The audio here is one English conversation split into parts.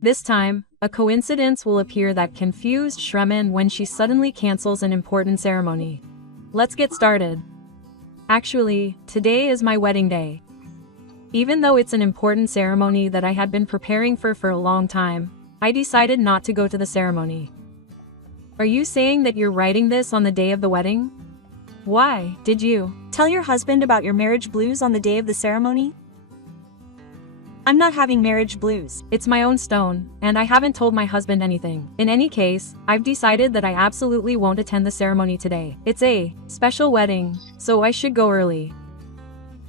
This time, a coincidence will appear that confused Shremen when she suddenly cancels an important ceremony. Let's get started. Actually, today is my wedding day. Even though it's an important ceremony that I had been preparing for a long time, I decided not to go to the ceremony. Are you saying that you're writing this on the day of the wedding? Why did you tell your husband about your marriage blues on the day of the ceremony? I'm not having marriage blues. It's my own stone, and I haven't told my husband anything. In any case, I've decided that I absolutely won't attend the ceremony today. It's a special wedding, so I should go early.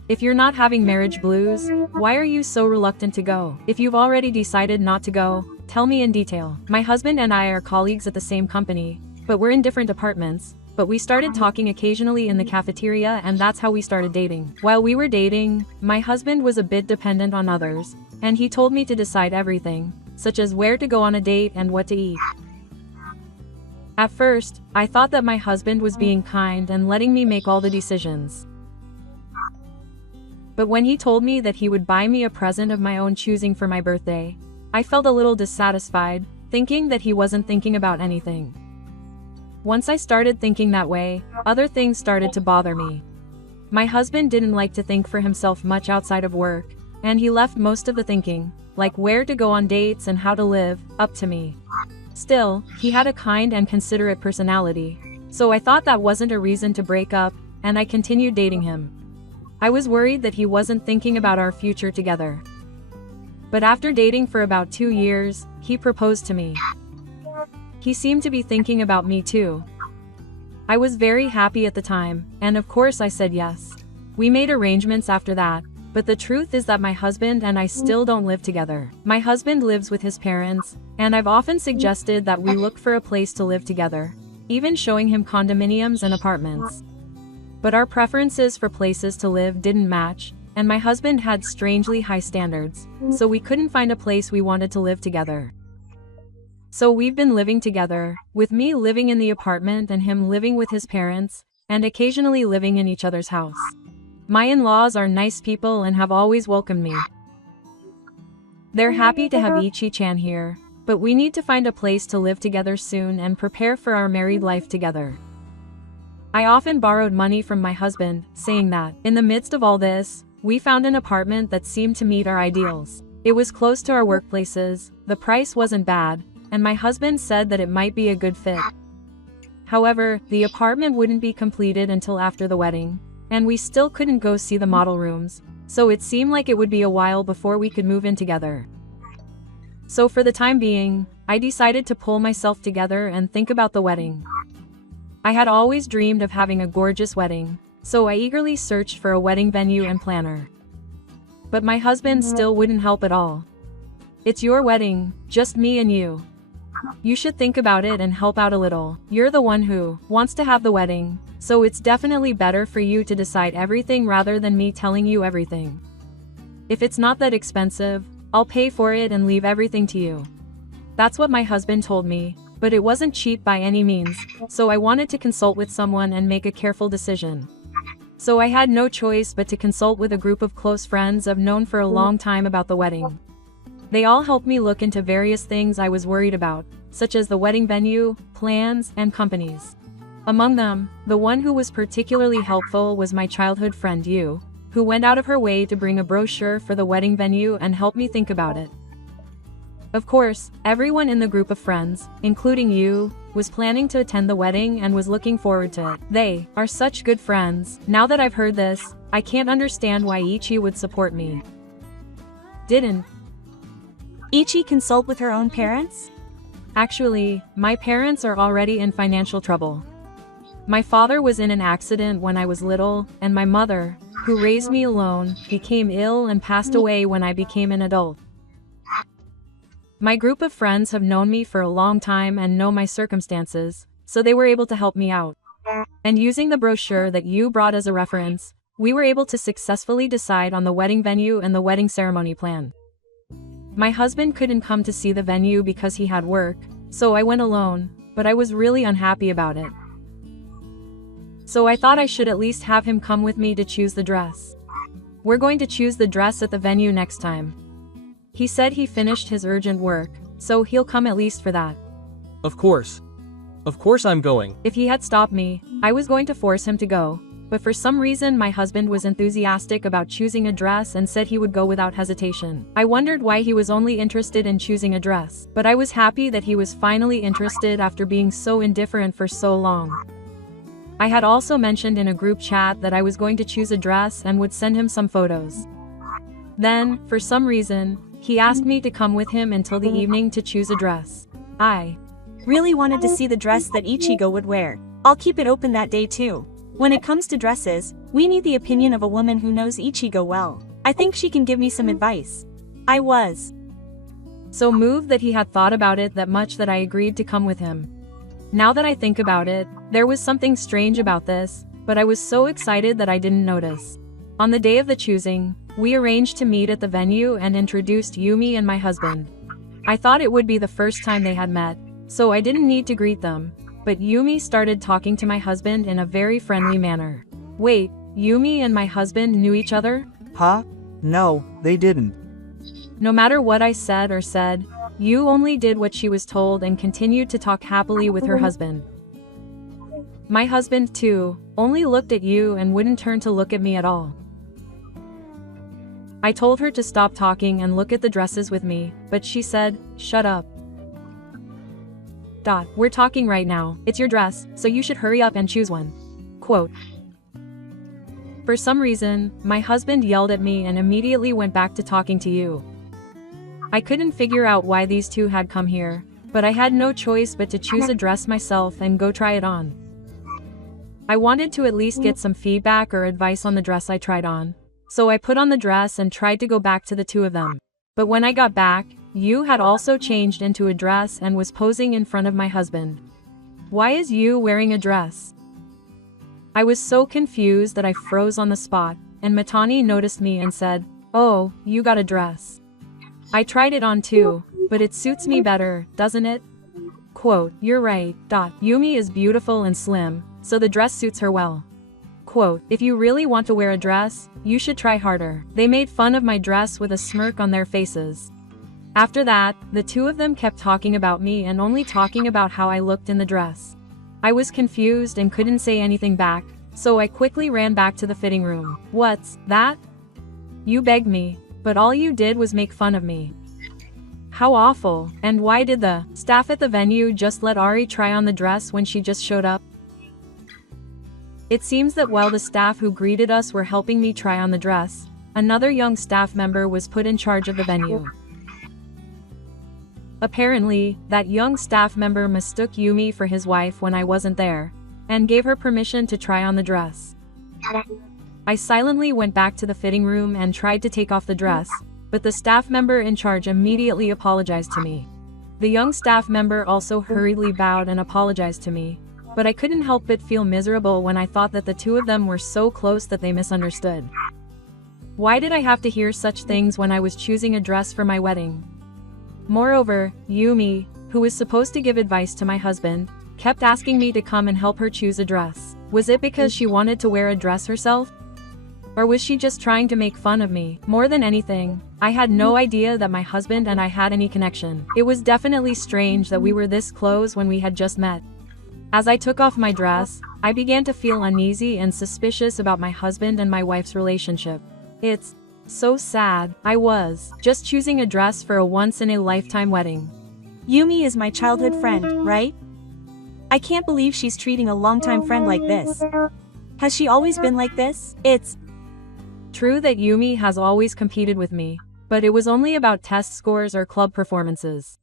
If you're not having marriage blues, why are you so reluctant to go? If you've already decided not to go, tell me in detail. My husband and I are colleagues at the same company, but we're in different departments. But we started talking occasionally in the cafeteria, and that's how we started dating. While we were dating, my husband was a bit dependent on others, and he told me to decide everything, such as where to go on a date and what to eat. At first, I thought that my husband was being kind and letting me make all the decisions. But when he told me that he would buy me a present of my own choosing for my birthday, I felt a little dissatisfied, thinking that he wasn't thinking about anything. Once I started thinking that way, other things started to bother me. My husband didn't like to think for himself much outside of work, and he left most of the thinking, like where to go on dates and how to live, up to me. Still, he had a kind and considerate personality, so I thought that wasn't a reason to break up, and I continued dating him. I was worried that he wasn't thinking about our future together. But after dating for about 2 years, he proposed to me. He seemed to be thinking about me too. I was very happy at the time, and of course I said yes. We made arrangements after that, but the truth is that my husband and I still don't live together. My husband lives with his parents, and I've often suggested that we look for a place to live together, even showing him condominiums and apartments. But our preferences for places to live didn't match, and my husband had strangely high standards, so we couldn't find a place we wanted to live together. So we've been living together, with me living in the apartment and him living with his parents, and occasionally living in each other's house. My in-laws are nice people and have always welcomed me. They're happy to have Ichi-chan here, but we need to find a place to live together soon and prepare for our married life together. I often borrowed money from my husband, saying that, in the midst of all this, we found an apartment that seemed to meet our ideals. It was close to our workplaces, the price wasn't bad, and my husband said that it might be a good fit. However, the apartment wouldn't be completed until after the wedding, and we still couldn't go see the model rooms, so it seemed like it would be a while before we could move in together. So for the time being, I decided to pull myself together and think about the wedding. I had always dreamed of having a gorgeous wedding, so I eagerly searched for a wedding venue and planner. But my husband still wouldn't help at all. It's your wedding, just me and you. You should think about it and help out a little. You're the one who wants to have the wedding, so it's definitely better for you to decide everything rather than me telling you everything. If it's not that expensive, I'll pay for it and leave everything to you. That's what my husband told me, but it wasn't cheap by any means, so I wanted to consult with someone and make a careful decision. So I had no choice but to consult with a group of close friends I've known for a long time about the wedding. They all helped me look into various things I was worried about, such as the wedding venue, plans, and companies. Among them, the one who was particularly helpful was my childhood friend Yu, who went out of her way to bring a brochure for the wedding venue and help me think about it. Of course, everyone in the group of friends, including Yu, was planning to attend the wedding and was looking forward to it. They are such good friends. Now that I've heard this, I can't understand why Ichi would support me. Didn't Ichi consult with her own parents? Actually, my parents are already in financial trouble. My father was in an accident when I was little, and my mother, who raised me alone, became ill and passed away when I became an adult. My group of friends have known me for a long time and know my circumstances, so they were able to help me out. And using the brochure that you brought as a reference, we were able to successfully decide on the wedding venue and the wedding ceremony plan. My husband couldn't come to see the venue because he had work, so I went alone, but I was really unhappy about it. So I thought I should at least have him come with me to choose the dress. We're going to choose the dress at the venue next time. He said he finished his urgent work, so he'll come at least for that. Of course. Of course I'm going. If he had stopped me, I was going to force him to go. But for some reason my husband was enthusiastic about choosing a dress and said he would go without hesitation. I wondered why he was only interested in choosing a dress, but I was happy that he was finally interested after being so indifferent for so long. I had also mentioned in a group chat that I was going to choose a dress and would send him some photos. Then, for some reason, he asked me to come with him until the evening to choose a dress. I really wanted to see the dress that Ichigo would wear. I'll keep it open that day too. When it comes to dresses, we need the opinion of a woman who knows Ichigo well. I think she can give me some advice. I was so moved that he had thought about it that much that I agreed to come with him. Now that I think about it, there was something strange about this, but I was so excited that I didn't notice. On the day of the choosing, we arranged to meet at the venue and introduced Yumi and my husband. I thought it would be the first time they had met, so I didn't need to greet them. But Yumi started talking to my husband in a very friendly manner. Wait, Yumi and my husband knew each other? Huh? No, they didn't. No matter what I said or said, Yu only did what she was told and continued to talk happily with her husband. My husband, too, only looked at Yu and wouldn't turn to look at me at all. I told her to stop talking and look at the dresses with me, but she said, "Shut up. We're talking right now, it's your dress, so you should hurry up and choose one." Quote. For some reason, my husband yelled at me and immediately went back to talking to Yu. I couldn't figure out why these two had come here, but I had no choice but to choose a dress myself and go try it on. I wanted to at least get some feedback or advice on the dress I tried on, so I put on the dress and tried to go back to the two of them. But when I got back, Yu had also changed into a dress and was posing in front of my husband. Why is Yu wearing a dress? I was so confused that I froze on the spot, and Matani noticed me and said, "Oh, you got a dress. I tried it on too, but it suits me better, doesn't it?" Quote, "You're right. Yumi is beautiful and slim, so the dress suits her well." Quote, "If you really want to wear a dress, you should try harder." They made fun of my dress with a smirk on their faces. After that, the two of them kept talking about me and only talking about how I looked in the dress. I was confused and couldn't say anything back, so I quickly ran back to the fitting room. "What's that? You begged me, but all you did was make fun of me. How awful, and why did the staff at the venue just let Ari try on the dress when she just showed up?" It seems that while the staff who greeted us were helping me try on the dress, another young staff member was put in charge of the venue. Apparently, that young staff member mistook Yumi for his wife when I wasn't there, and gave her permission to try on the dress. I silently went back to the fitting room and tried to take off the dress, but the staff member in charge immediately apologized to me. The young staff member also hurriedly bowed and apologized to me, but I couldn't help but feel miserable when I thought that the two of them were so close that they misunderstood. Why did I have to hear such things when I was choosing a dress for my wedding? Moreover, Yumi, who was supposed to give advice to my husband, kept asking me to come and help her choose a dress. Was it because she wanted to wear a dress herself? Or was she just trying to make fun of me? More than anything, I had no idea that my husband and I had any connection. It was definitely strange that we were this close when we had just met. As I took off my dress, I began to feel uneasy and suspicious about my husband and my wife's relationship. It's so sad. I was just choosing a dress for a once-in-a-lifetime wedding. Yumi is my childhood friend, right? I can't believe she's treating a longtime friend like this. Has she always been like this? It's true that Yumi has always competed with me, but it was only about test scores or club performances.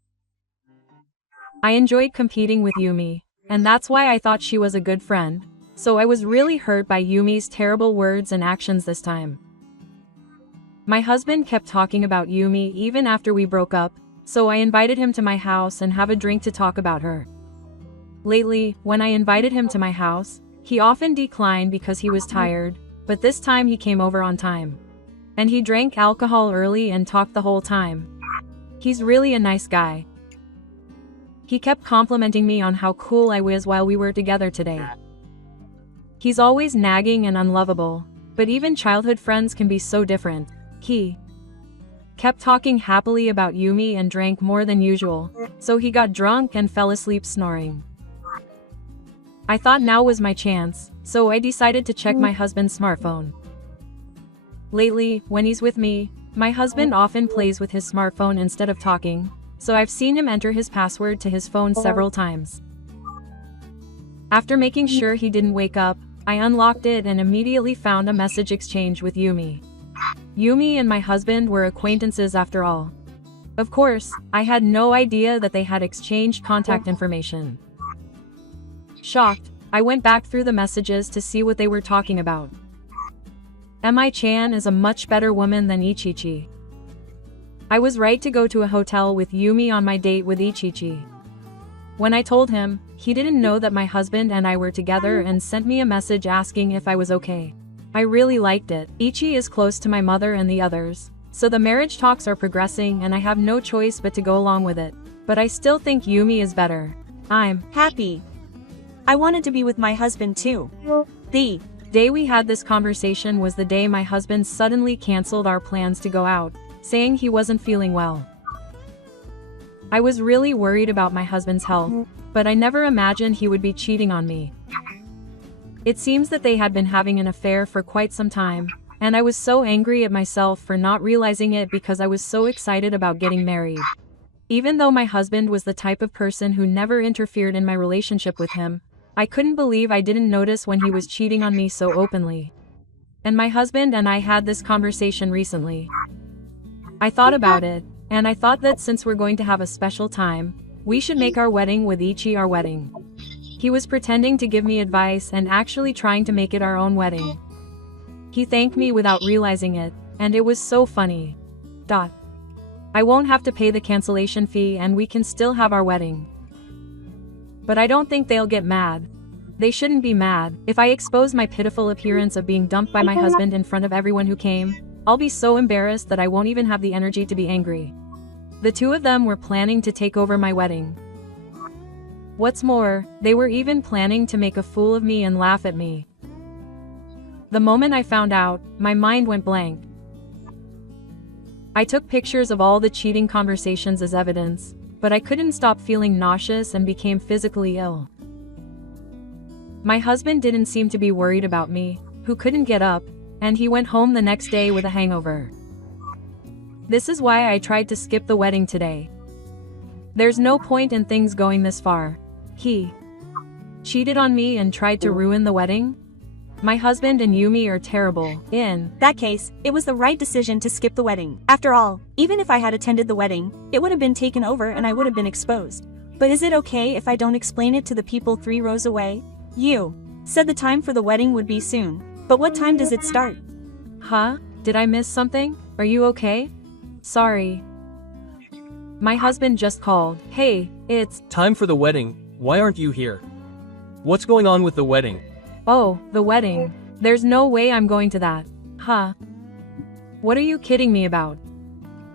I enjoyed competing with Yumi, and that's why I thought she was a good friend, so I was really hurt by Yumi's terrible words and actions this time. My husband kept talking about Yumi even after we broke up, so I invited him to my house and have a drink to talk about her. Lately, when I invited him to my house, he often declined because he was tired, but this time he came over on time. And he drank alcohol early and talked the whole time. He's really a nice guy. He kept complimenting me on how cool I was while we were together today. He's always nagging and unlovable, but even childhood friends can be so different. He kept talking happily about Yumi and drank more than usual, so he got drunk and fell asleep snoring. I thought now was my chance, so I decided to check my husband's smartphone. Lately, when he's with me, my husband often plays with his smartphone instead of talking, so I've seen him enter his password to his phone several times. After making sure he didn't wake up, I unlocked it and immediately found a message exchange with Yumi. Yumi and my husband were acquaintances after all. Of course, I had no idea that they had exchanged contact information. Shocked, I went back through the messages to see what they were talking about. Mi-chan is a much better woman than Ichichi. I was right to go to a hotel with Yumi on my date with Ichichi. When I told him, he didn't know that my husband and I were together and sent me a message asking if I was okay. I really liked it. Ichi is close to my mother and the others, so the marriage talks are progressing and I have no choice but to go along with it. But I still think Yumi is better. I'm happy. I wanted to be with my husband too. The day we had this conversation was the day my husband suddenly canceled our plans to go out, saying he wasn't feeling well. I was really worried about my husband's health, but I never imagined he would be cheating on me. It seems that they had been having an affair for quite some time, and I was so angry at myself for not realizing it because I was so excited about getting married. Even though my husband was the type of person who never interfered in my relationship with him, I couldn't believe I didn't notice when he was cheating on me so openly. And my husband and I had this conversation recently. I thought about it, and I thought that since we're going to have a special time, we should make our wedding with Ichi our wedding. He was pretending to give me advice and actually trying to make it our own wedding. He thanked me without realizing it, and it was so funny. I won't have to pay the cancellation fee and we can still have our wedding. But I don't think they'll get mad. They shouldn't be mad. If I expose my pitiful appearance of being dumped by my husband in front of everyone who came, I'll be so embarrassed that I won't even have the energy to be angry. The two of them were planning to take over my wedding. What's more, they were even planning to make a fool of me and laugh at me. The moment I found out, my mind went blank. I took pictures of all the cheating conversations as evidence, but I couldn't stop feeling nauseous and became physically ill. My husband didn't seem to be worried about me, who couldn't get up, and he went home the next day with a hangover. This is why I tried to skip the wedding today. There's no point in things going this far. He cheated on me and tried to ruin the wedding? My husband and Yumi are terrible. In that case, it was the right decision to skip the wedding. After all, even if I had attended the wedding, it would have been taken over and I would have been exposed. But is it okay if I don't explain it to the people 3 rows away? You said the time for the wedding would be soon, but what time does it start? Huh? Did I miss something? Are you okay? Sorry. My husband just called. Hey, it's Time for the wedding. Why aren't you here? What's going on with the wedding? Oh, the wedding. There's no way I'm going to that. Huh? What are you kidding me about?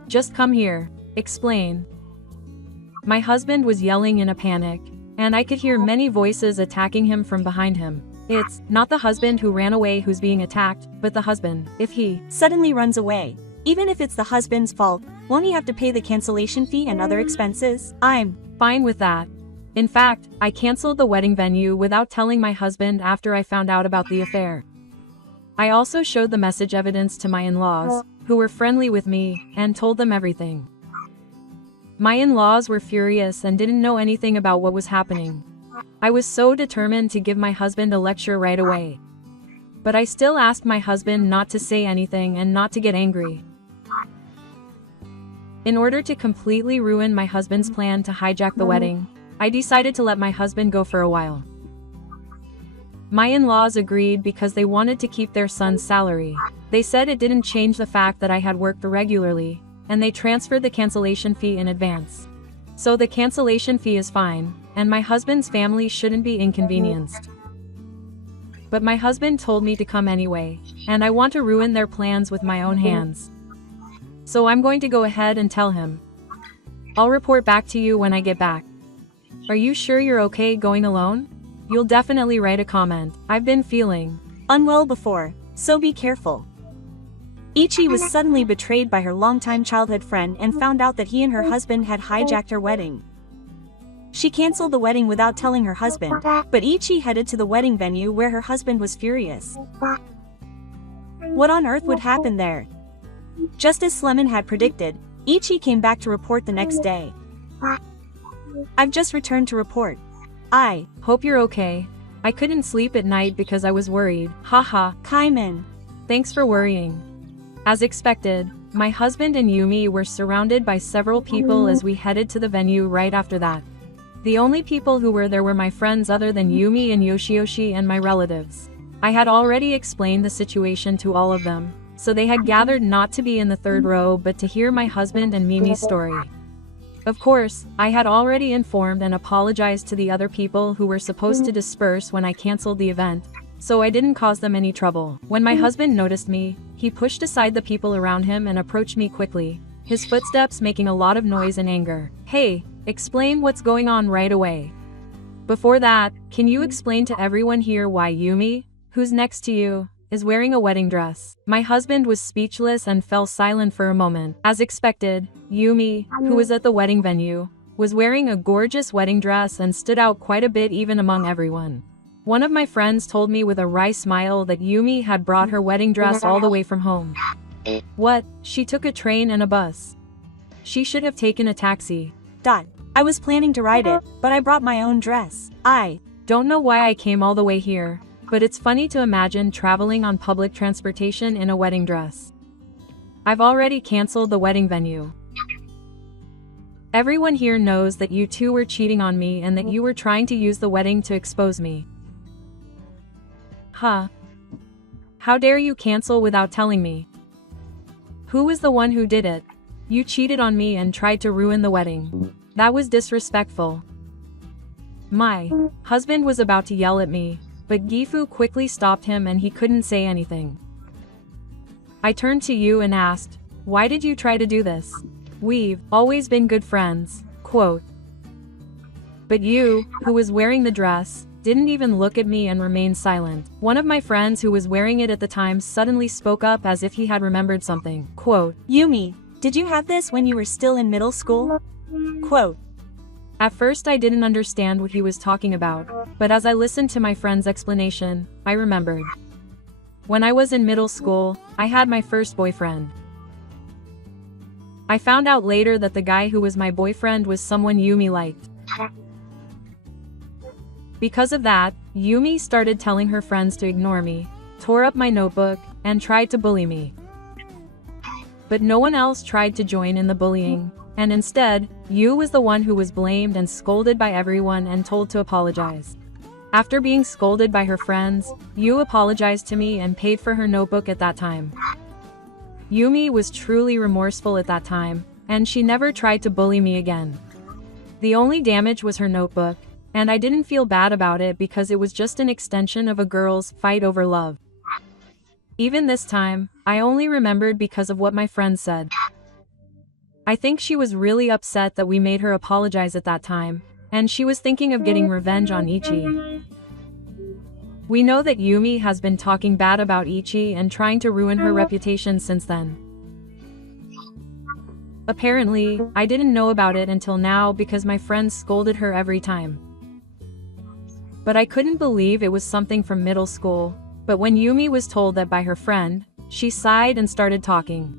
Just come here. Explain. My husband was yelling in a panic, and I could hear many voices attacking him from behind him. It's not the husband who ran away who's being attacked, but the husband. If he suddenly runs away, even if it's the husband's fault, won't he have to pay the cancellation fee and other expenses? I'm fine with that. In fact, I canceled the wedding venue without telling my husband after I found out about the affair. I also showed the message evidence to my in-laws, who were friendly with me, and told them everything. My in-laws were furious and didn't know anything about what was happening. I was so determined to give my husband a lecture right away. But I still asked my husband not to say anything and not to get angry. In order to completely ruin my husband's plan to hijack the wedding, I decided to let my husband go for a while. My in-laws agreed because they wanted to keep their son's salary. They said it didn't change the fact that I had worked regularly, and they transferred the cancellation fee in advance. So the cancellation fee is fine, and my husband's family shouldn't be inconvenienced. But my husband told me to come anyway, and I want to ruin their plans with my own hands. So I'm going to go ahead and tell him. I'll report back to you when I get back. Are you sure you're okay going alone? You'll definitely write a comment. I've been feeling unwell before, so be careful. Ichi was suddenly betrayed by her longtime childhood friend and found out that he and her husband had hijacked her wedding. She canceled the wedding without telling her husband, but Ichi headed to the wedding venue where her husband was furious. What on earth would happen there? Just as Slemon had predicted, Ichi came back to report the next day. I've just returned to report. I Hope you're okay. I couldn't sleep at night because I was worried. Haha. Kaiman. Thanks for worrying. As expected, my husband and Yumi were surrounded by several people as we headed to the venue right after that. The only people who were there were my friends other than Yumi and Yoshioshi and my relatives. I had already explained the situation to all of them, so they had gathered not to be in the third row but to hear my husband and Mimi's story. Of course, I had already informed and apologized to the other people who were supposed to disperse when I canceled the event, so I didn't cause them any trouble. When my husband noticed me, he pushed aside the people around him and approached me quickly, his footsteps making a lot of noise and anger. Hey, explain what's going on right away. Before that, can you explain to everyone here why Yumi, who's next to you, is wearing a wedding dress? My husband was speechless and fell silent for a moment. As expected, Yumi, who was at the wedding venue, was wearing a gorgeous wedding dress and stood out quite a bit even among everyone. One of my friends told me with a wry smile that Yumi had brought her wedding dress all the way from home. What? She took a train and a bus. She should have taken a taxi. I was planning to ride it, but I brought my own dress. I Don't know why I came all the way here, but it's funny to imagine traveling on public transportation in a wedding dress. I've already canceled the wedding venue. Everyone here knows that you two were cheating on me and that you were trying to use the wedding to expose me. Huh? How dare you cancel without telling me? Who was the one who did it? You cheated on me and tried to ruin the wedding. That was disrespectful. My husband was about to yell at me, but Gifu quickly stopped him and he couldn't say anything. I turned to you and asked, why did you try to do this? We've always been good friends, quote. But you, who was wearing the dress, didn't even look at me and remained silent. One of my friends who was wearing it at the time suddenly spoke up as if he had remembered something, quote. Yumi, did you have this when you were still in middle school? Quote. At first I didn't understand what he was talking about, but as I listened to my friend's explanation, I remembered. When I was in middle school, I had my first boyfriend. I found out later that the guy who was my boyfriend was someone Yumi liked. Because of that, Yumi started telling her friends to ignore me, tore up my notebook, and tried to bully me. But no one else tried to join in the bullying, and instead, Yu was the one who was blamed and scolded by everyone and told to apologize. After being scolded by her friends, Yu apologized to me and paid for her notebook at that time. Yumi was truly remorseful at that time, and she never tried to bully me again. The only damage was her notebook, and I didn't feel bad about it because it was just an extension of a girl's fight over love. Even this time, I only remembered because of what my friend said. I think she was really upset that we made her apologize at that time, and she was thinking of getting revenge on Ichi. We know that Yumi has been talking bad about Ichi and trying to ruin her reputation since then. Apparently, I didn't know about it until now because my friends scolded her every time. But I couldn't believe it was something from middle school, but when Yumi was told that by her friend, she sighed and started talking.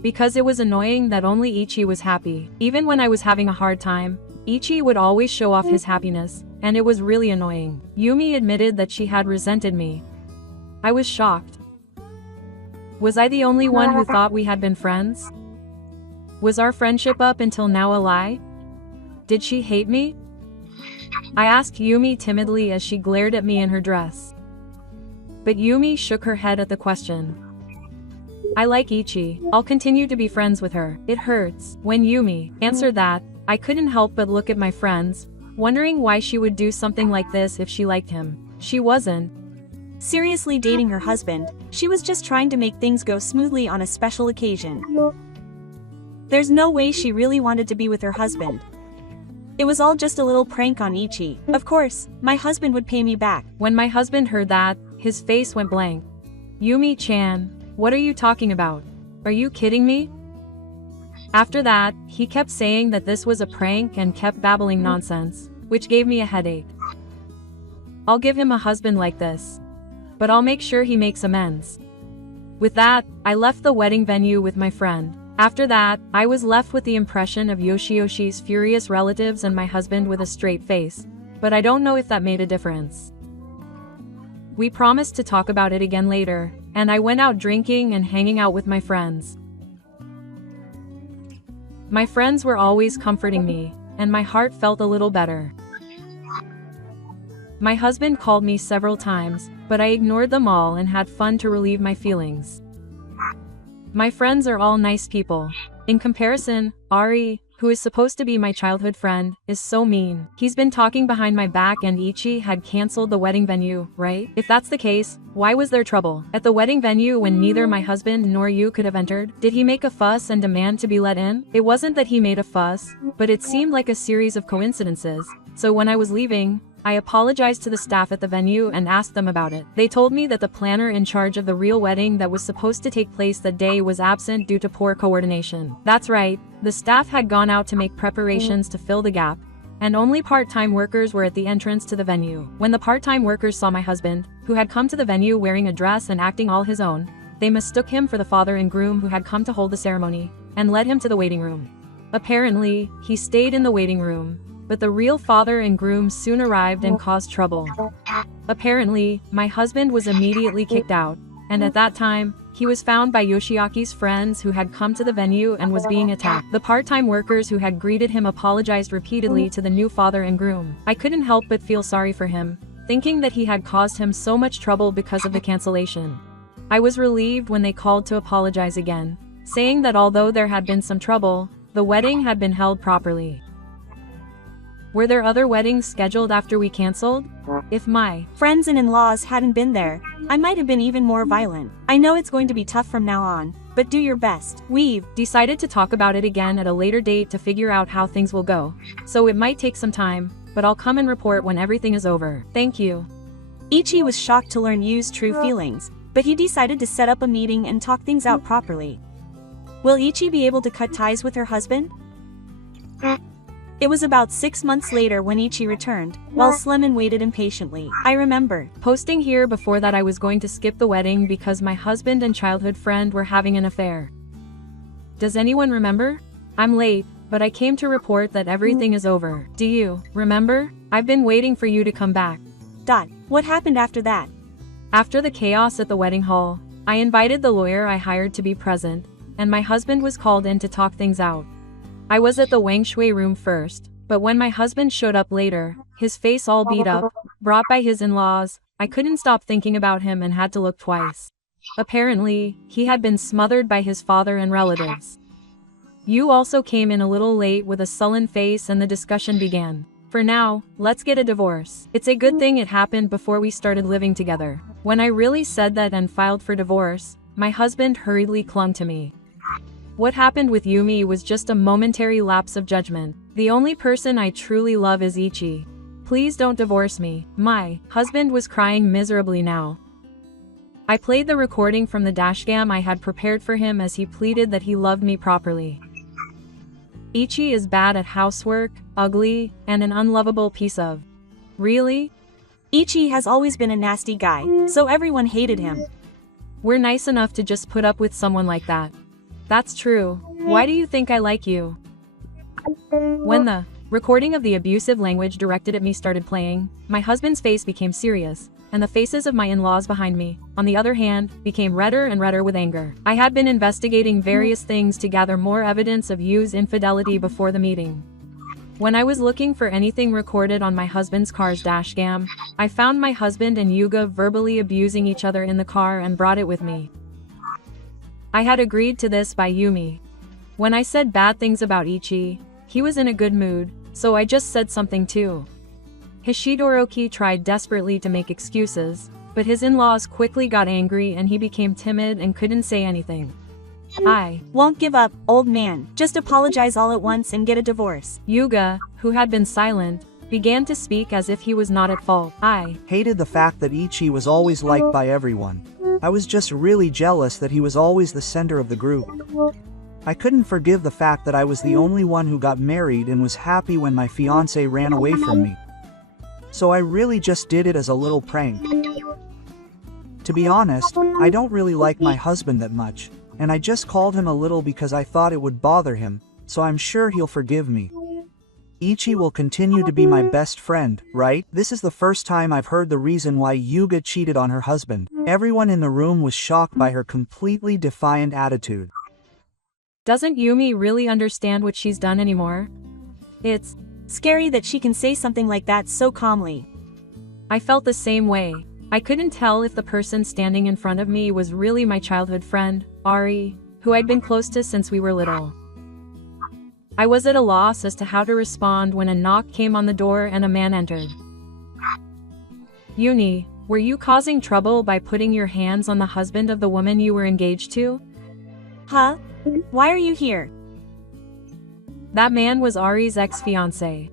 Because it was annoying that only Ichi was happy. Even when I was having a hard time, Ichi would always show off his happiness, and it was really annoying. Yumi admitted that she had resented me. I was shocked. Was I the only one who thought we had been friends? Was our friendship up until now a lie? Did she hate me? I asked Yumi timidly as she glared at me in her dress. But Yumi shook her head at the question. I like Ichi. I'll continue to be friends with her. It hurts. When Yumi answered that, I couldn't help but look at my friends, wondering why she would do something like this if she liked him. She wasn't seriously dating her husband, she was just trying to make things go smoothly on a special occasion. There's no way she really wanted to be with her husband. It was all just a little prank on Ichi. Of course, my husband would pay me back. When my husband heard that, his face went blank. Yumi-chan, What are you talking about? Are you kidding me? After that, he kept saying that this was a prank and kept babbling nonsense, which gave me a headache. I'll give him a husband like this. But I'll make sure he makes amends. With that, I left the wedding venue with my friend. After that, I was left with the impression of Yoshiyoshi's furious relatives and my husband with a straight face. But I don't know if that made a difference. We promised to talk about it again later, and I went out drinking and hanging out with my friends. My friends were always comforting me, and my heart felt a little better. My husband called me several times, but I ignored them all and had fun to relieve my feelings. My friends are all nice people. In comparison, Ari, who is supposed to be my childhood friend, is so mean. He's been talking behind my back and Ichi had cancelled the wedding venue, right? If that's the case, why was there trouble at the wedding venue when neither my husband nor you could have entered? Did he make a fuss and demand to be let in? It wasn't that he made a fuss, but it seemed like a series of coincidences. So when I was leaving, I apologized to the staff at the venue and asked them about it. They told me that the planner in charge of the real wedding that was supposed to take place that day was absent due to poor coordination. That's right, the staff had gone out to make preparations to fill the gap, and only part-time workers were at the entrance to the venue. When the part-time workers saw my husband, who had come to the venue wearing a dress and acting all his own, they mistook him for the father and groom who had come to hold the ceremony, and led him to the waiting room. Apparently, he stayed in the waiting room, but the real father and groom soon arrived and caused trouble. Apparently, my husband was immediately kicked out, and at that time, he was found by Yoshiaki's friends who had come to the venue and was being attacked. The part-time workers who had greeted him apologized repeatedly to the new father and groom. I couldn't help but feel sorry for him, thinking that he had caused him so much trouble because of the cancellation. I was relieved when they called to apologize again, saying that although there had been some trouble, the wedding had been held properly. Were there other weddings scheduled after we cancelled? If my friends and in-laws hadn't been there, I might have been even more violent. I know it's going to be tough from now on, but do your best. We've decided to talk about it again at a later date to figure out how things will go. So it might take some time, but I'll come and report when everything is over. Thank you. Ichi was shocked to learn Yu's true feelings, but he decided to set up a meeting and talk things out properly. Will Ichi be able to cut ties with her husband? It was about 6 months later when Ichi returned, while Slemon waited impatiently. I remember posting here before that I was going to skip the wedding because my husband and childhood friend were having an affair. Does anyone remember? I'm late, but I came to report that everything is over. Do you remember? I've been waiting for you to come back. What happened after that? After the chaos at the wedding hall, I invited the lawyer I hired to be present, and my husband was called in to talk things out. I was at the Wang Shui room first, but when my husband showed up later, his face all beat up, brought by his in-laws, I couldn't stop thinking about him and had to look twice. Apparently, he had been smothered by his father and relatives. You also came in a little late with a sullen face and the discussion began. For now, let's get a divorce. It's a good thing it happened before we started living together. When I really said that and filed for divorce, my husband hurriedly clung to me. What happened with Yumi was just a momentary lapse of judgment. The only person I truly love is Ichi. Please don't divorce me. My husband was crying miserably now. I played the recording from the dashcam I had prepared for him as he pleaded that he loved me properly. Ichi is bad at housework, ugly, and an unlovable piece of. Really? Ichi has always been a nasty guy, so everyone hated him. We're nice enough to just put up with someone like that. That's true. Why do you think I like you? When the recording of the abusive language directed at me started playing, my husband's face became serious, and the faces of my in-laws behind me, on the other hand, became redder and redder with anger. I had been investigating various things to gather more evidence of Yu's infidelity before the meeting. When I was looking for anything recorded on my husband's car's dashcam, I found my husband and Yuga verbally abusing each other in the car and brought it with me. I had agreed to this by Yumi. When I said bad things about Ichi, he was in a good mood, so I just said something too. Hishidoroki tried desperately to make excuses, but his in-laws quickly got angry and he became timid and couldn't say anything. I won't give up, old man. Just apologize all at once and get a divorce. Yuga, who had been silent, began to speak as if he was not at fault. I Hated the fact that Ichi was always liked by everyone. I was just really jealous that he was always the center of the group. I couldn't forgive the fact that I was the only one who got married and was happy when my fiancé ran away from me. So I really just did it as a little prank. To be honest, I don't really like my husband that much, and I just called him a little because I thought it would bother him, so I'm sure he'll forgive me. Ichi will continue to be my best friend, right? This is the first time I've heard the reason why Yuga cheated on her husband. Everyone in the room was shocked by her completely defiant attitude. Doesn't Yumi really understand what she's done anymore? It's scary that she can say something like that so calmly. I felt the same way. I couldn't tell if the person standing in front of me was really my childhood friend, Ari, who I'd been close to since we were little. I was at a loss as to how to respond when a knock came on the door and a man entered. Yuni, were you causing trouble by putting your hands on the husband of the woman you were engaged to? Huh? Why are you here? That man was Ari's ex-fiancé.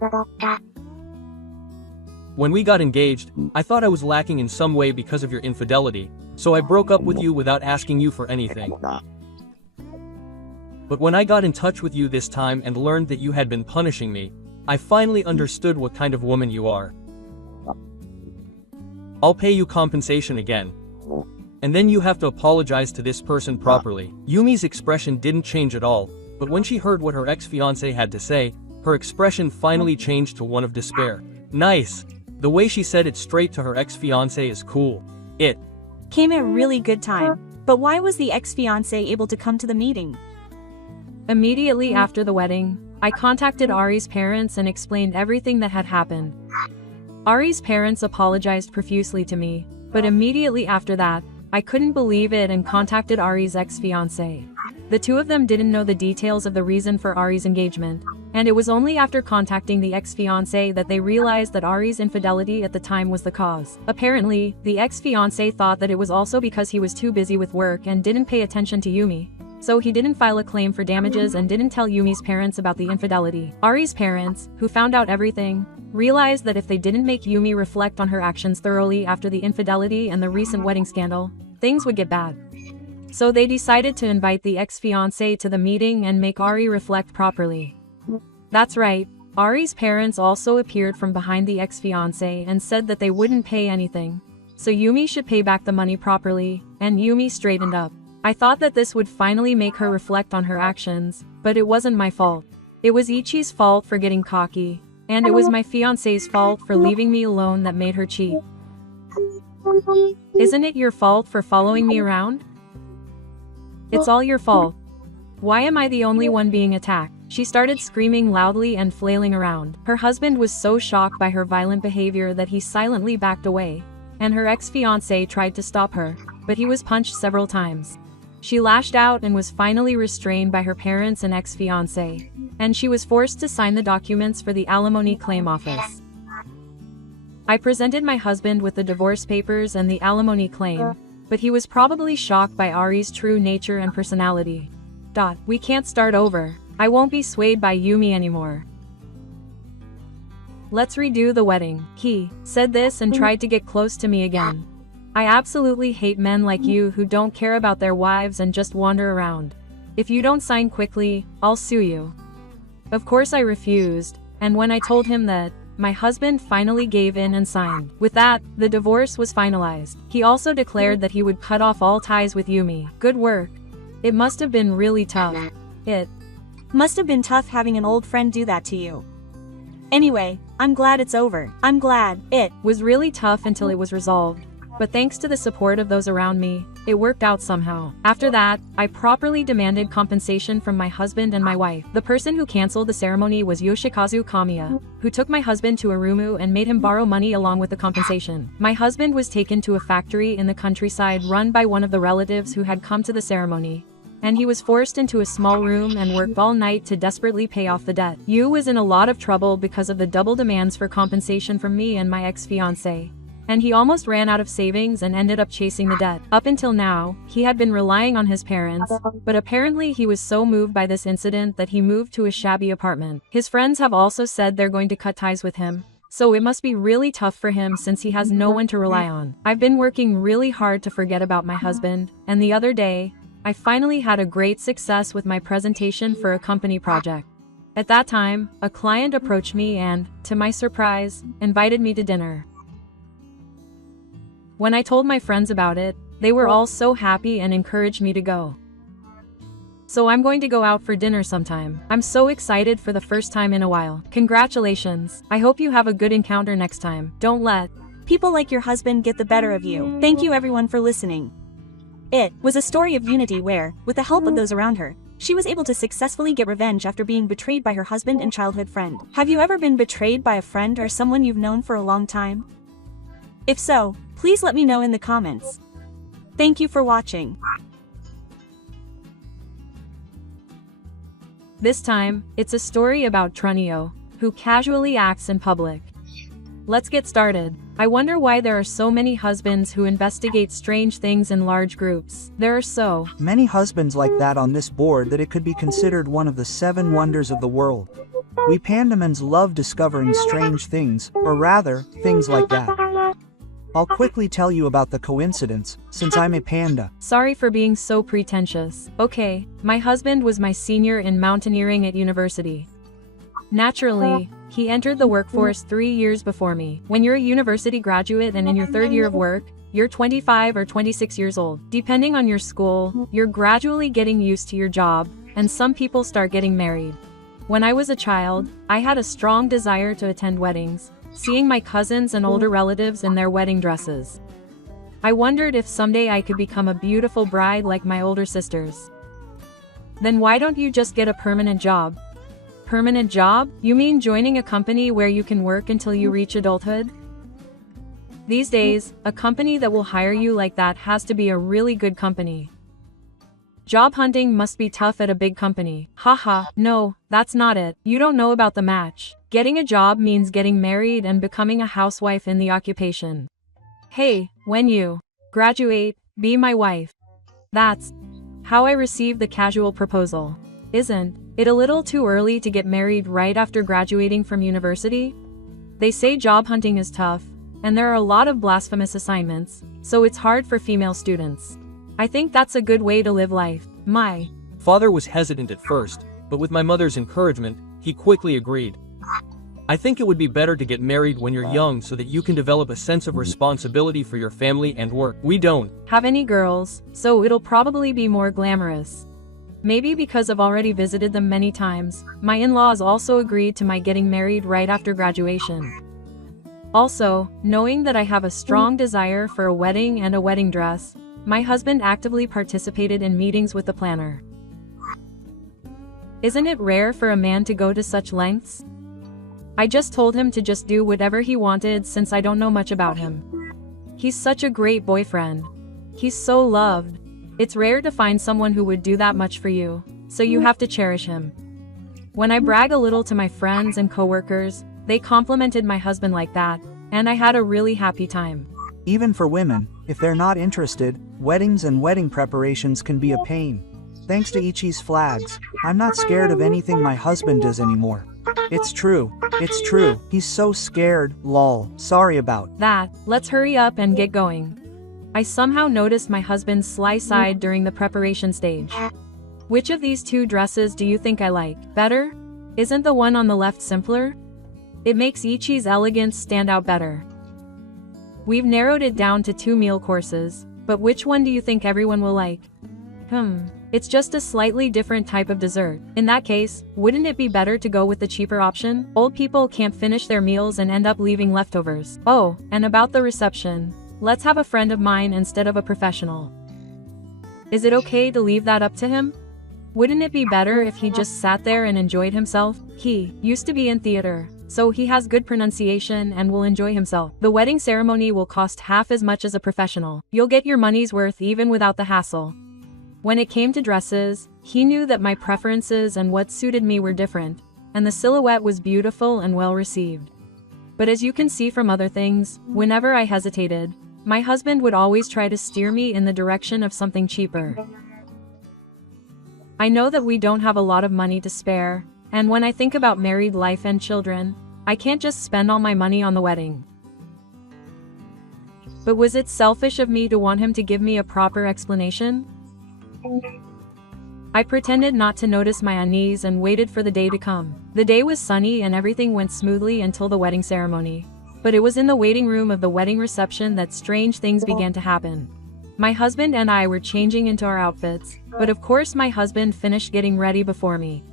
When we got engaged, I thought I was lacking in some way because of your infidelity, so I broke up with you without asking you for anything. But when I got in touch with you this time and learned that you had been punishing me, I finally understood what kind of woman you are. I'll pay you compensation again. And then you have to apologize to this person properly. Yumi's expression didn't change at all, but when she heard what her ex-fiancé had to say, her expression finally changed to one of despair. Nice! The way she said it straight to her ex-fiancé is cool. It Came at a really good time. But why was the ex-fiancé able to come to the meeting? Immediately after the wedding, I contacted Ari's parents and explained everything that had happened. Ari's parents apologized profusely to me, but immediately after that, I couldn't believe it and contacted Ari's ex-fiancé. The two of them didn't know the details of the reason for Ari's engagement, and it was only after contacting the ex-fiancé that they realized that Ari's infidelity at the time was the cause. Apparently, the ex-fiancé thought that it was also because he was too busy with work and didn't pay attention to Yumi, so he didn't file a claim for damages and didn't tell Yumi's parents about the infidelity. Ari's parents, who found out everything, realized that if they didn't make Yumi reflect on her actions thoroughly after the infidelity and the recent wedding scandal, things would get bad. So they decided to invite the ex-fiancé to the meeting and make Ari reflect properly. That's right, Ari's parents also appeared from behind the ex-fiancé and said that they wouldn't pay anything, so Yumi should pay back the money properly, and Yumi straightened up. I thought that this would finally make her reflect on her actions, but it wasn't my fault. It was Ichi's fault for getting cocky, and it was my fiancé's fault for leaving me alone that made her cheat. Isn't it your fault for following me around? It's all your fault. Why am I the only one being attacked? She started screaming loudly and flailing around. Her husband was so shocked by her violent behavior that he silently backed away, and her ex-fiancé tried to stop her, but he was punched several times. She lashed out and was finally restrained by her parents and ex-fiancé, and she was forced to sign the documents for the alimony claim office. I presented my husband with the divorce papers and the alimony claim, but he was probably shocked by Ari's true nature and personality. We can't start over. I won't be swayed by Yumi anymore. Let's redo the wedding. He said this and tried to get close to me again. I absolutely hate men like you who don't care about their wives and just wander around. If you don't sign quickly, I'll sue you. Of course I refused, and when I told him that, my husband finally gave in and signed. With that, the divorce was finalized. He also declared that he would cut off all ties with Yumi. Good work. It must have been really tough. It must have been tough having an old friend do that to you. Anyway, I'm glad it's over. I'm glad it was really tough until it was resolved. But thanks to the support of those around me, it worked out somehow. After that, I properly demanded compensation from my husband and my wife. The person who canceled the ceremony was Yoshikazu Kamiya, who took my husband to Arumu and made him borrow money along with the compensation. My husband was taken to a factory in the countryside run by one of the relatives who had come to the ceremony, and he was forced into a small room and worked all night to desperately pay off the debt. Yu was in a lot of trouble because of the double demands for compensation from me and my ex-fiancé, and he almost ran out of savings and ended up chasing the debt. Up until now, he had been relying on his parents, but apparently he was so moved by this incident that he moved to a shabby apartment. His friends have also said they're going to cut ties with him, so it must be really tough for him since he has no one to rely on. I've been working really hard to forget about my husband, and the other day, I finally had a great success with my presentation for a company project. At that time, a client approached me and, to my surprise, invited me to dinner. When I told my friends about it, they were all so happy and encouraged me to go. So I'm going to go out for dinner sometime. I'm so excited for the first time in a while. Congratulations. I hope you have a good encounter next time. Don't let people like your husband get the better of you. Thank you everyone for listening. It was a story of unity where, with the help of those around her, she was able to successfully get revenge after being betrayed by her husband and childhood friend. Have you ever been betrayed by a friend or someone you've known for a long time? If so, please let me know in the comments. Thank you for watching. This time, it's a story about Trunio, who casually acts in public. Let's get started. I wonder why there are so many husbands who investigate strange things in large groups. There are so many husbands like that on this board that it could be considered one of the 7 wonders of the world. We pandamans love discovering strange things, or rather, things like that. I'll quickly tell you about the coincidence, since I'm a panda. Sorry for being so pretentious. Okay, my husband was my senior in mountaineering at university. Naturally, he entered the workforce 3 years before me. When you're a university graduate and in your 3rd year of work, you're 25 or 26 years old. Depending on your school, you're gradually getting used to your job, and some people start getting married. When I was a child, I had a strong desire to attend weddings, seeing my cousins and older relatives in their wedding dresses. I wondered if someday I could become a beautiful bride like my older sisters. Then why don't you just get a permanent job? Permanent job? You mean joining a company where you can work until you reach adulthood? These days, a company that will hire you like that has to be a really good company. Job hunting must be tough at a big company. Haha, no, that's not it. You don't know about the match. Getting a job means getting married and becoming a housewife in the occupation. Hey, when you graduate, be my wife. That's how I received the casual proposal. Isn't it a little too early to get married right after graduating from university? They say job hunting is tough, and there are a lot of blasphemous assignments, so it's hard for female students. I think that's a good way to live life. My father was hesitant at first, but with my mother's encouragement, he quickly agreed. I think it would be better to get married when you're young so that you can develop a sense of responsibility for your family and work. We don't have any girls, so it'll probably be more glamorous. Maybe because I've already visited them many times, my in-laws also agreed to my getting married right after graduation. Also, knowing that I have a strong desire for a wedding and a wedding dress, my husband actively participated in meetings with the planner. Isn't it rare for a man to go to such lengths? I just told him to just do whatever he wanted since I don't know much about him. He's such a great boyfriend. He's so loved. It's rare to find someone who would do that much for you, so you have to cherish him. When I brag a little to my friends and coworkers, they complimented my husband like that, and I had a really happy time. Even for women, if they're not interested, weddings and wedding preparations can be a pain. Thanks to 2ch's flags, I'm not scared of anything my husband does anymore. It's true. He's so scared, lol. Sorry about that. Let's hurry up and get going. I somehow noticed my husband's sly side during the preparation stage. Which of these 2 dresses do you think I like better? Isn't the one on the left simpler? It makes 2ch's elegance stand out better. We've narrowed it down to 2 meal courses, but which one do you think everyone will like? It's just a slightly different type of dessert. In that case, wouldn't it be better to go with the cheaper option? Old people can't finish their meals and end up leaving leftovers. Oh, and about the reception. Let's have a friend of mine instead of a professional. Is it okay to leave that up to him? Wouldn't it be better if he just sat there and enjoyed himself? He used to be in theater, so he has good pronunciation and will enjoy himself. The wedding ceremony will cost half as much as a professional. You'll get your money's worth even without the hassle. When it came to dresses, he knew that my preferences and what suited me were different, and the silhouette was beautiful and well received. But as you can see from other things, whenever I hesitated, my husband would always try to steer me in the direction of something cheaper. I know that we don't have a lot of money to spare, and when I think about married life and children, I can't just spend all my money on the wedding. But was it selfish of me to want him to give me a proper explanation? I pretended not to notice my unease and waited for the day to come. The day was sunny and everything went smoothly until the wedding ceremony. But it was in the waiting room of the wedding reception that strange things began to happen. My husband and I were changing into our outfits, but of course my husband finished getting ready before me.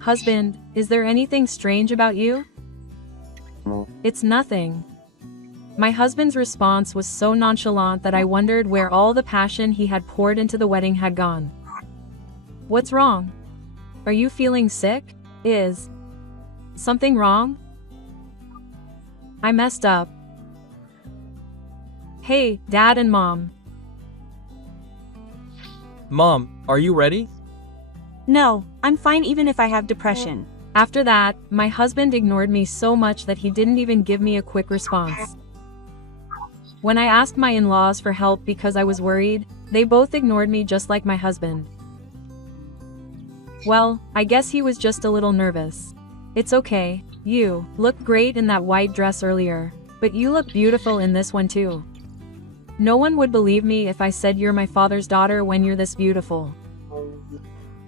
Husband, is there anything strange about you? It's nothing. My husband's response was so nonchalant that I wondered where all the passion he had poured into the wedding had gone. What's wrong? Are you feeling sick? Is something wrong? I messed up. Hey, Dad and Mom. Mom, are you ready? No, I'm fine even if I have depression. After that, my husband ignored me so much that he didn't even give me a quick response. When I asked my in-laws for help because I was worried, they both ignored me just like my husband. Well, I guess he was just a little nervous. It's okay, you looked great in that white dress earlier, but you look beautiful in this one too. No one would believe me if I said you're my father's daughter when you're this beautiful.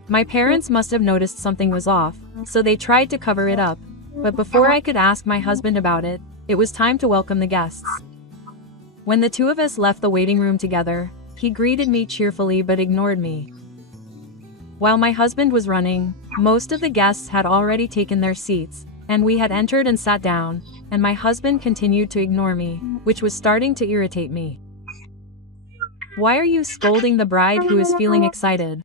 My parents must have noticed something was off, so they tried to cover it up, but before I could ask my husband about it, it was time to welcome the guests. When the two of us left the waiting room together, he greeted me cheerfully but ignored me. While my husband was running, most of the guests had already taken their seats, and we had entered and sat down, and my husband continued to ignore me, which was starting to irritate me. Why are you scolding the bride who is feeling excited?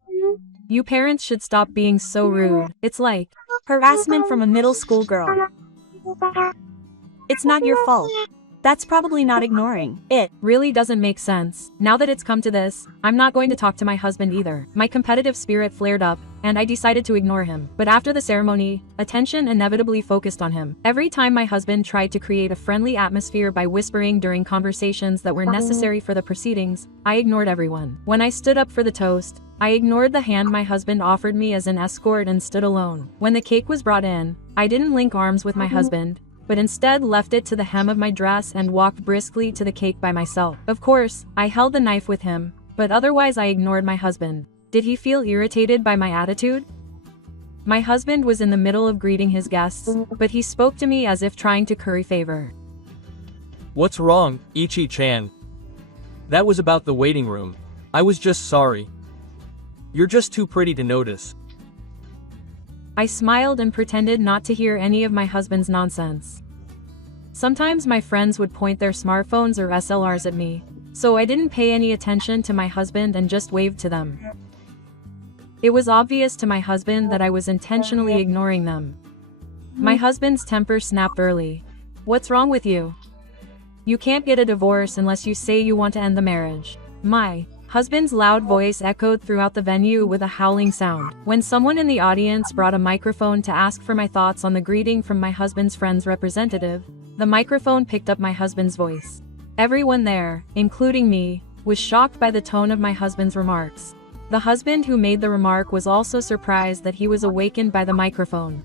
You parents should stop being so rude. It's like harassment from a middle school girl. It's not your fault. That's probably not ignoring. It really doesn't make sense. Now that it's come to this, I'm not going to talk to my husband either. My competitive spirit flared up, and I decided to ignore him. But after the ceremony, attention inevitably focused on him. Every time my husband tried to create a friendly atmosphere by whispering during conversations that were necessary for the proceedings, I ignored everyone. When I stood up for the toast, I ignored the hand my husband offered me as an escort and stood alone. When the cake was brought in, I didn't link arms with my husband, but instead left it to the hem of my dress and walked briskly to the cake by myself. Of course, I held the knife with him, but otherwise I ignored my husband. Did he feel irritated by my attitude? My husband was in the middle of greeting his guests, but he spoke to me as if trying to curry favor. What's wrong, Ichi-chan? That was about the waiting room. I was just sorry. You're just too pretty to notice. I smiled and pretended not to hear any of my husband's nonsense. Sometimes my friends would point their smartphones or SLRs at me, so I didn't pay any attention to my husband and just waved to them. It was obvious to my husband that I was intentionally ignoring them. My husband's temper snapped early. What's wrong with you? You can't get a divorce unless you say you want to end the marriage. My husband's loud voice echoed throughout the venue with a howling sound. When someone in the audience brought a microphone to ask for my thoughts on the greeting from my husband's friend's representative, the microphone picked up my husband's voice. Everyone there, including me, was shocked by the tone of my husband's remarks. The husband who made the remark was also surprised that he was awakened by the microphone.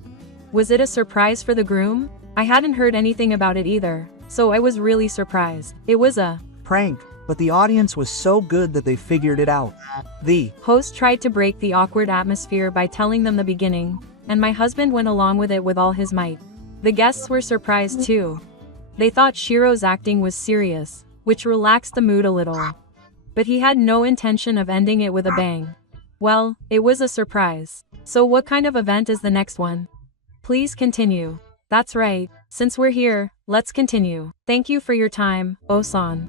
Was it a surprise for the groom? I hadn't heard anything about it either, so I was really surprised. It was a prank, but the audience was so good that they figured it out. The host tried to break the awkward atmosphere by telling them the beginning, and my husband went along with it with all his might. The guests were surprised too. They thought Shiro's acting was serious, which relaxed the mood a little. But he had no intention of ending it with a bang. Well, it was a surprise. So what kind of event is the next one? Please continue. That's right. Since we're here, let's continue. Thank you for your time, Osan.